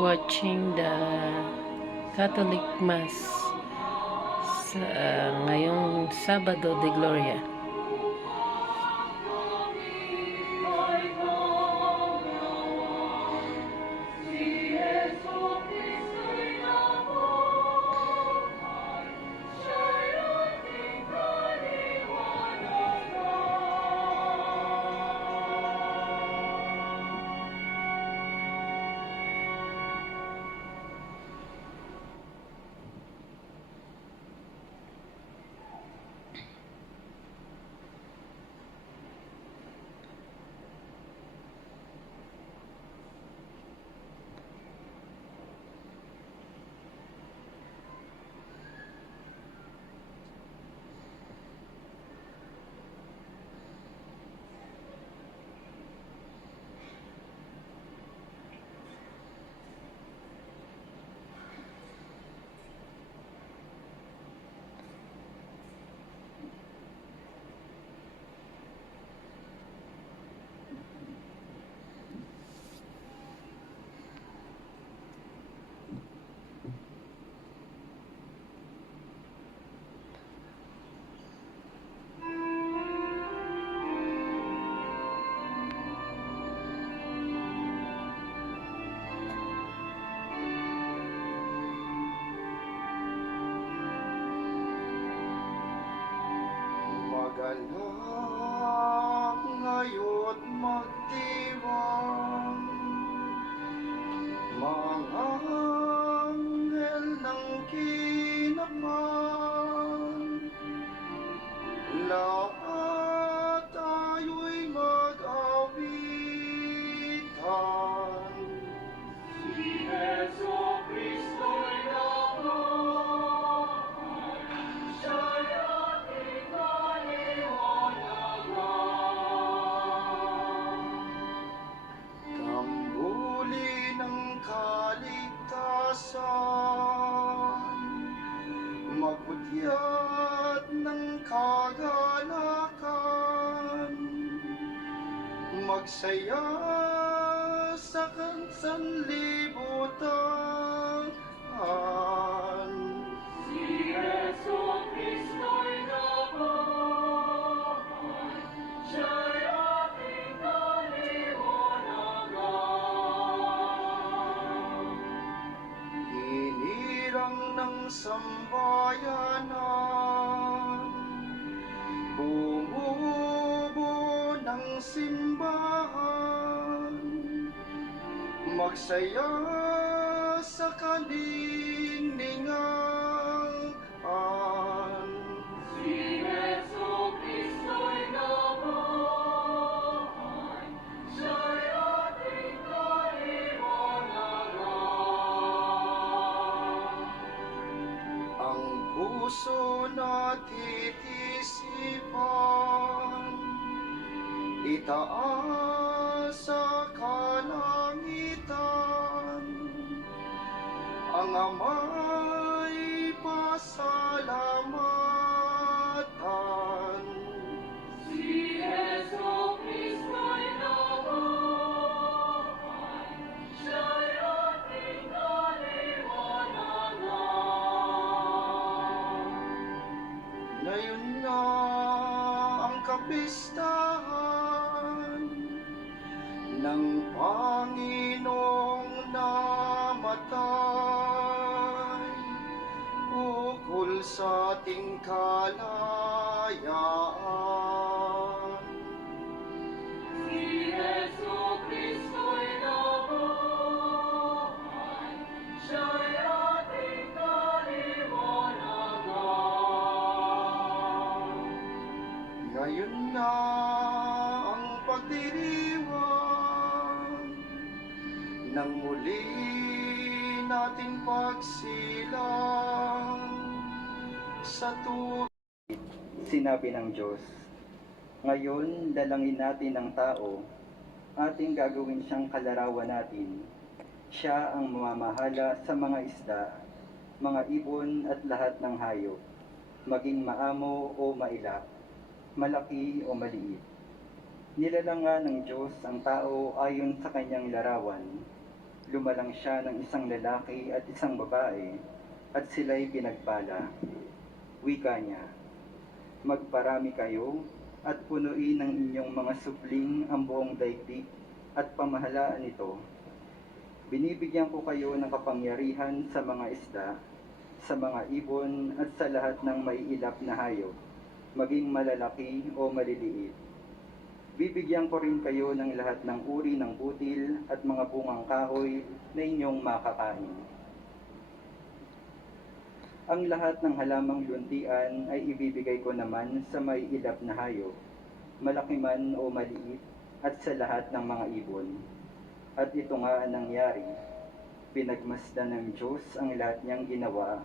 watching the Catholic Mass sa ngayong Sabado de Gloria. Magalak ngayon magdiwang, mga anghel ng kinapan, lahat tayo'y mag-awitan. Si Jesu Cristo'y nabuhay, siya'y ating kaliwanagan. Tambuli ng kaligtasan, magutyat ng kagalakan, magsaya sa sanlibutan. Si Jesu Cristo'y nabuhay, siya'y ating kaliwanagan. Hinirang ng sambayanan, bumubo ng simbahan, magsaya sa kalingningan. Si Jesu Cristo'y nabuhay, siya'y ating kaliwanagan. Ang puso natitisipan, itaas sa kalangitan, ang Ama'y pasalamatan. Si Jesu Cristo'y nabuhay, siya'y ating kaliwanagan. Ngayon nga ang kapistahan ng Panginoong namatay, ukol sa ating kalayaan. Si Jesu Cristo'y nabuhay, siya'y ating kaliwanagan. Ngayon na ang pagdiriwang ng muli nating pagsilang sa tubig. Sinabi ng Diyos, ngayon dalangin natin ang tao, ating gagawin siyang kalarawan natin. Siya ang mamamahala sa mga isda, mga ibon at lahat ng hayop, maging maamo o maila, malaki o maliit. Nilalang nga ng Diyos ang tao ayon sa kanyang larawan. lumalang siya ng isang lalaki at isang babae, at sila'y pinagpala. Wika niya, magparami kayo at punuin ng inyong mga supling ang buong daigdig at pamahalaan ito. Binibigyan ko kayo ng kapangyarihan sa mga isda, sa mga ibon at sa lahat ng maiilap na hayop, maging malalaki o maliliit. Bibigyan ko rin kayo ng lahat ng uri ng butil at mga bungang kahoy na inyong makakain. Ang lahat ng halamang luntian ay ibibigay ko naman sa maiilap na hayop, malaki man o maliit, at sa lahat ng mga ibon. At ito nga ang nangyari, pinagmasdan ng Diyos ang lahat niyang ginawa,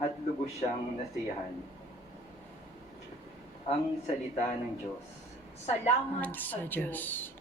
at lubos siyang nasiyahan. Ang salita ng Diyos. Salamat Sa sa Diyos. Diyos.